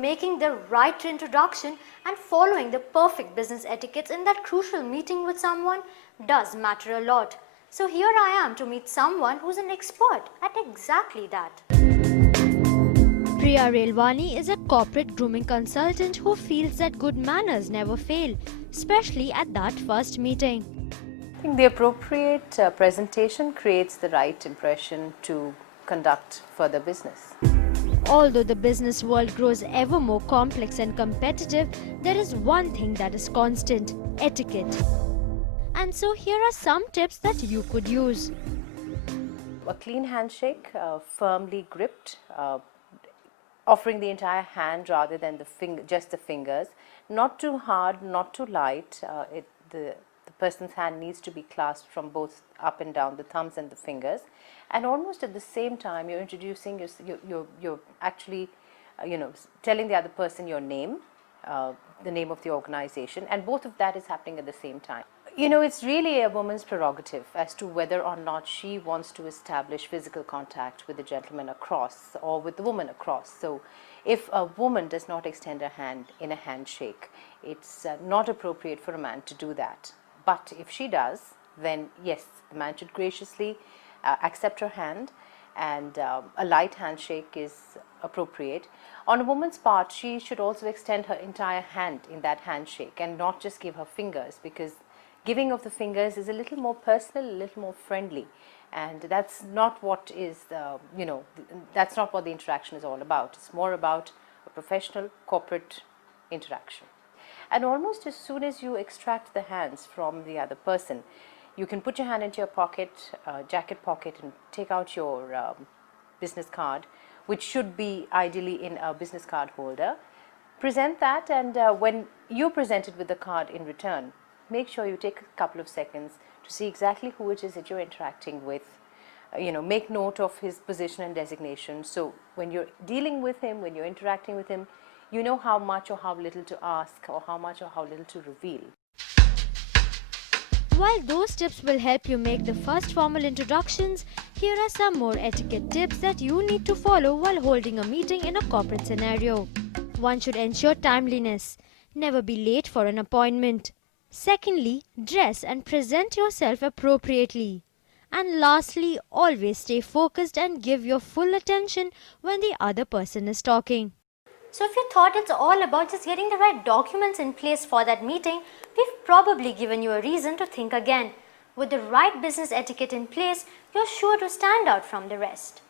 Making the right introduction and following the perfect business etiquettes in that crucial meeting with someone does matter a lot. So here I am to meet someone who's an expert at exactly that. Priya Relwani is a corporate grooming consultant who feels that good manners never fail, especially at that first meeting. I think the appropriate presentation creates the right impression to conduct further business. Although the business world grows ever more complex and competitive, there is one thing that is constant: etiquette. And so here are some tips that you could use. A clean handshake, firmly gripped, offering the entire hand rather than just the fingers. Not too hard, not too light. The person's hand needs to be clasped from both up and down, the thumbs and the fingers. And almost at the same time, you're introducing, you're actually, telling the other person your name, the name of the organization, and both of that is happening at the same time. It's really a woman's prerogative as to whether or not she wants to establish physical contact with the gentleman across or with the woman across. So if a woman does not extend her hand in a handshake, it's not appropriate for a man to do that. But if she does, then yes, the man should graciously accept her hand, and a light handshake is appropriate. On a woman's part, she should also extend her entire hand in that handshake and not just give her fingers, because giving of the fingers is a little more personal, a little more friendly, and that's not what is that's not what the interaction is all about. It's more about a professional corporate interaction. And almost as soon as you extract the hands from the other person, you can put your hand into your pocket, jacket pocket, and take out your business card, which should be ideally in a business card holder. Present that, and when you present it with the card in return, make sure you take a couple of seconds to see exactly who it is that you're interacting with. Make note of his position and designation. So when you're dealing with him, when you're interacting with him, you know how much or how little to ask, or how much or how little to reveal. While those tips will help you make the first formal introductions, here are some more etiquette tips that you need to follow while holding a meeting in a corporate scenario. One should ensure timeliness. Never be late for an appointment. Secondly, dress and present yourself appropriately. And lastly, always stay focused and give your full attention when the other person is talking. So if you thought it's all about just getting the right documents in place for that meeting, we've probably given you a reason to think again. With the right business etiquette in place, you're sure to stand out from the rest.